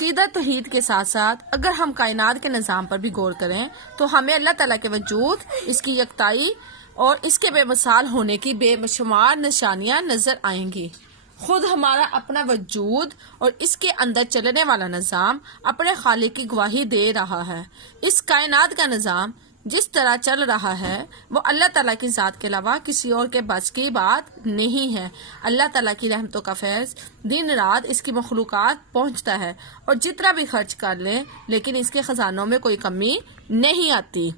عقیدہ توحید کے ساتھ ساتھ اگر ہم کائنات کے نظام پر بھی غور کریں تو ہمیں اللہ تعالیٰ کے وجود، اس کی یکتائی اور اس کے بے مثال ہونے کی بے شمار نشانیاں نظر آئیں گی۔ خود ہمارا اپنا وجود اور اس کے اندر چلنے والا نظام اپنے خالق کی گواہی دے رہا ہے۔ اس کائنات کا نظام جس طرح چل رہا ہے وہ اللہ تعالیٰ کی ذات کے علاوہ کسی اور کے بس کی بات نہیں ہے۔ اللہ تعالیٰ کی رحمتوں کا فیض دن رات اس کی مخلوقات پہنچتا ہے، اور جتنا بھی خرچ کر لیں لیکن اس کے خزانوں میں کوئی کمی نہیں آتی۔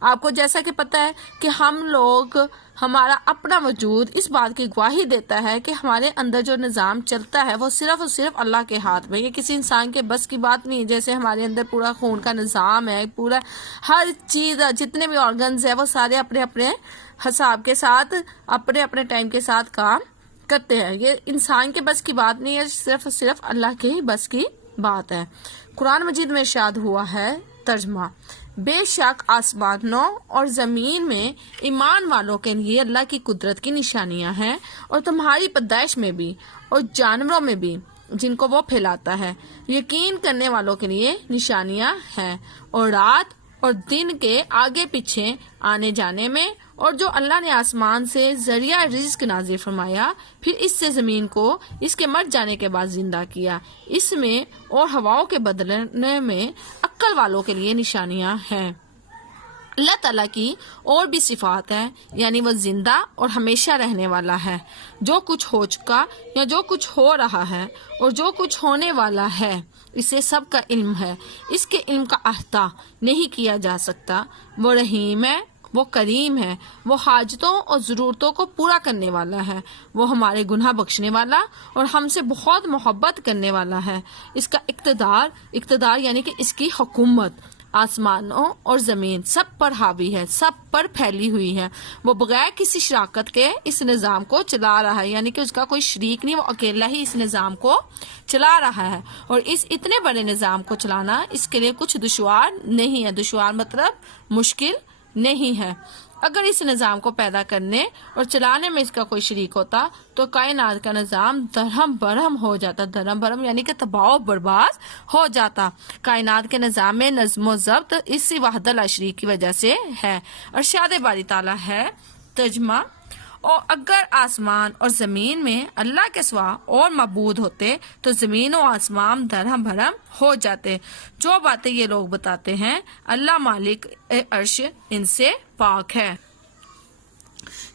آپ کو جیسا کہ پتہ ہے کہ ہم لوگ، ہمارا اپنا وجود اس بات کی گواہی دیتا ہے کہ ہمارے اندر جو نظام چلتا ہے وہ صرف اور صرف اللہ کے ہاتھ میں، یہ کسی انسان کے بس کی بات نہیں ہے۔ جیسے ہمارے اندر پورا خون کا نظام ہے، پورا ہر چیز، جتنے بھی آرگنز ہیں وہ سارے اپنے اپنے حساب کے ساتھ، اپنے اپنے ٹائم کے ساتھ کام کرتے ہیں۔ یہ انسان کے بس کی بات نہیں ہے، صرف اور صرف اللہ کے ہی بس کی بات ہے۔ قرآن مجید میں ارشاد ہوا ہے، ترجمہ: بے شک آسمانوں اور زمین میں ایمان والوں کے لیے اللہ کی قدرت کی نشانیاں ہیں، اور تمہاری پیدائش میں بھی اور جانوروں میں بھی جن کو وہ پھیلاتا ہے یقین کرنے والوں کے لیے نشانیاں ہیں، اور رات اور دن کے آگے پیچھے آنے جانے میں، اور جو اللہ نے آسمان سے ذریعہ رزق نازل فرمایا پھر اس سے زمین کو اس کے مر جانے کے بعد زندہ کیا، اس میں اور ہواؤں کے بدلنے میں عقل والوں کے لیے نشانیاں ہیں۔ اللہ تعالیٰ کی اور بھی صفات ہیں، یعنی وہ زندہ اور ہمیشہ رہنے والا ہے، جو کچھ ہو چکا یا جو کچھ ہو رہا ہے اور جو کچھ ہونے والا ہے اسے سب کا علم ہے، اس کے علم کا احاطہ نہیں کیا جا سکتا۔ وہ رحیم ہے، وہ کریم ہے، وہ حاجتوں اور ضرورتوں کو پورا کرنے والا ہے، وہ ہمارے گناہ بخشنے والا اور ہم سے بہت محبت کرنے والا ہے۔ اس کا اقتدار یعنی کہ اس کی حکومت آسمانوں اور زمین سب پر حاوی ہے، سب پر پھیلی ہوئی ہے۔ وہ بغیر کسی شراکت کے اس نظام کو چلا رہا ہے، یعنی کہ اس کا کوئی شریک نہیں، وہ اکیلا ہی اس نظام کو چلا رہا ہے، اور اس اتنے بڑے نظام کو چلانا اس کے لیے کچھ دشوار نہیں ہے۔ دشوار مطلب مشکل نہیں ہے۔ اگر اس نظام کو پیدا کرنے اور چلانے میں اس کا کوئی شریک ہوتا تو کائنات کا نظام درہم برہم ہو جاتا۔ درہم برہم یعنی کہ تباہ و برباد ہو جاتا۔ کائنات کے نظام میں نظم و ضبط اسی وحدت لا شریک کی وجہ سے ہے۔ ارشاد باری تعالیٰ ہے، ترجمہ: اور اگر آسمان اور زمین میں اللہ کے سوا اور معبود ہوتے تو زمین و آسمان درہم بھرم ہو جاتے۔ جو باتیں یہ لوگ بتاتے ہیں اللہ مالک عرش ان سے پاک ہے۔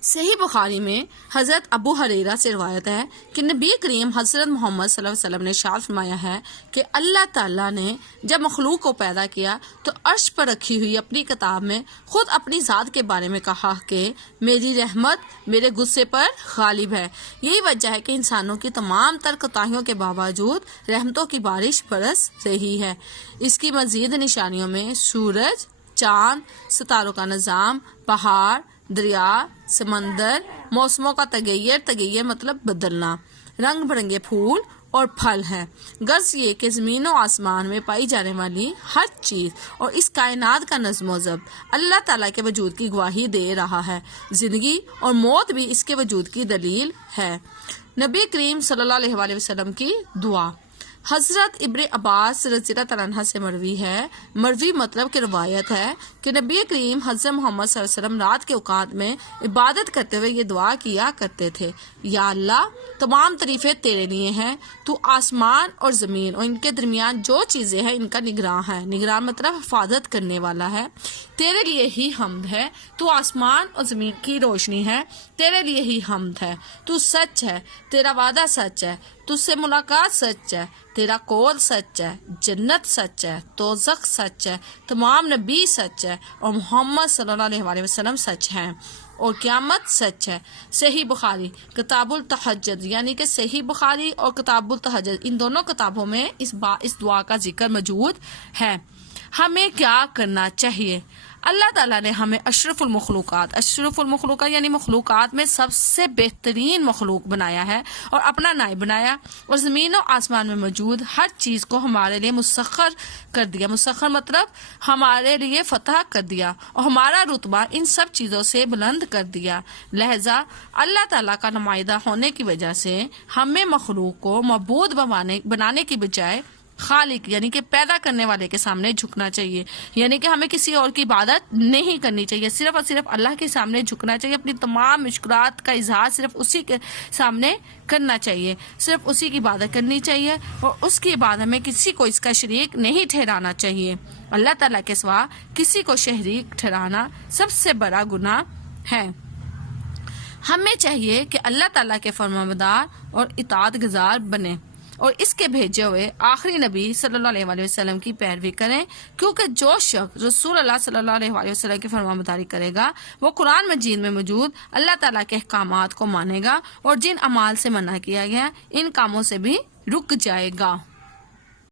صحیح بخاری میں حضرت ابو ہریرہ سے روایت ہے کہ نبی کریم حضرت محمد صلی اللہ علیہ وسلم نے ارشاد فرمایا ہے کہ اللہ تعالیٰ نے جب مخلوق کو پیدا کیا تو عرش پر رکھی ہوئی اپنی کتاب میں خود اپنی ذات کے بارے میں کہا کہ میری رحمت میرے غصے پر غالب ہے۔ یہی وجہ ہے کہ انسانوں کی تمام تر کوتاہیوں کے باوجود رحمتوں کی بارش برس رہی ہے۔ اس کی مزید نشانیوں میں سورج، چاند، ستاروں کا نظام، پہاڑ، دریا، سمندر، موسموں کا تغیر مطلب بدلنا، رنگ برنگے پھول اور پھل ہے۔ غرض یہ کہ زمین و آسمان میں پائی جانے والی ہر چیز اور اس کائنات کا نظم و ضبط اللہ تعالیٰ کے وجود کی گواہی دے رہا ہے۔ زندگی اور موت بھی اس کے وجود کی دلیل ہے۔ نبی کریم صلی اللہ علیہ وآلہ وسلم کی دعا۔ حضرت ابن عباس رضی اللہ تعالیٰ عنہ سے مروی ہے، مروی مطلب کہ روایت ہے کہ نبی کریم حضرت محمد صلی اللہ علیہ وسلم رات کے اوقات میں عبادت کرتے ہوئے یہ دعا کیا کرتے تھے، یا اللہ تمام تعریفیں تیرے لیے ہیں، تو آسمان اور زمین اور ان کے درمیان جو چیزیں ہیں ان کا نگراں ہے۔ نگراں مطلب حفاظت کرنے والا ہے۔ تیرے لیے ہی حمد ہے، تو آسمان اور زمین کی روشنی ہے، تیرے لیے ہی حمد ہے، تو سچ ہے، تیرا وعدہ سچ ہے، تجھ سے ملاقات سچ ہے، تیرا قول سچ ہے، جنت سچ ہے، دوزخ سچ ہے، تمام نبی سچ ہے، اور محمد صلی اللہ علیہ وآلہ وسلم سچ ہیں، اور قیامت سچ ہے۔ صحیح بخاری کتاب التہجد، یعنی کہ صحیح بخاری اور کتاب التہجد ان دونوں کتابوں میں اس دعا کا ذکر موجود ہے۔ ہمیں کیا کرنا چاہیے؟ اللہ تعالیٰ نے ہمیں اشرف المخلوقات یعنی مخلوقات میں سب سے بہترین مخلوق بنایا ہے اور اپنا نائب بنایا، اور زمین و آسمان میں موجود ہر چیز کو ہمارے لیے مسخر کر دیا۔ مسخر مطلب ہمارے لیے فتح کر دیا، اور ہمارا رتبہ ان سب چیزوں سے بلند کر دیا۔ لہذا اللہ تعالیٰ کا نمائندہ ہونے کی وجہ سے ہمیں مخلوق کو معبود بنانے کی بجائے خالق یعنی کہ پیدا کرنے والے کے سامنے جھکنا چاہیے، یعنی کہ ہمیں کسی اور کی عبادت نہیں کرنی چاہیے، صرف اور صرف اللہ کے سامنے جھکنا چاہیے، اپنی تمام مشکلات کا اظہار صرف اسی کے سامنے کرنا چاہیے، صرف اسی کی عبادت کرنی چاہیے، اور اس کی عبادت میں کسی کو اس کا شریک نہیں ٹھہرانا چاہیے۔ اللہ تعالیٰ کے سوا کسی کو شریک ٹھہرانا سب سے بڑا گناہ ہے۔ ہمیں چاہیے کہ اللہ تعالیٰ کے فرمانبردار اور اطاعت گزار بنیں اور اس کے بھیجے ہوئے آخری نبی صلی اللہ علیہ وسلم کی پیروی کریں، کیونکہ جو شخص رسول اللہ صلی اللہ علیہ وسلم کی فرمانبرداری کرے گا وہ قرآن مجید میں موجود اللہ تعالیٰ کے احکامات کو مانے گا اور جن اعمال سے منع کیا گیا ان کاموں سے بھی رک جائے گا۔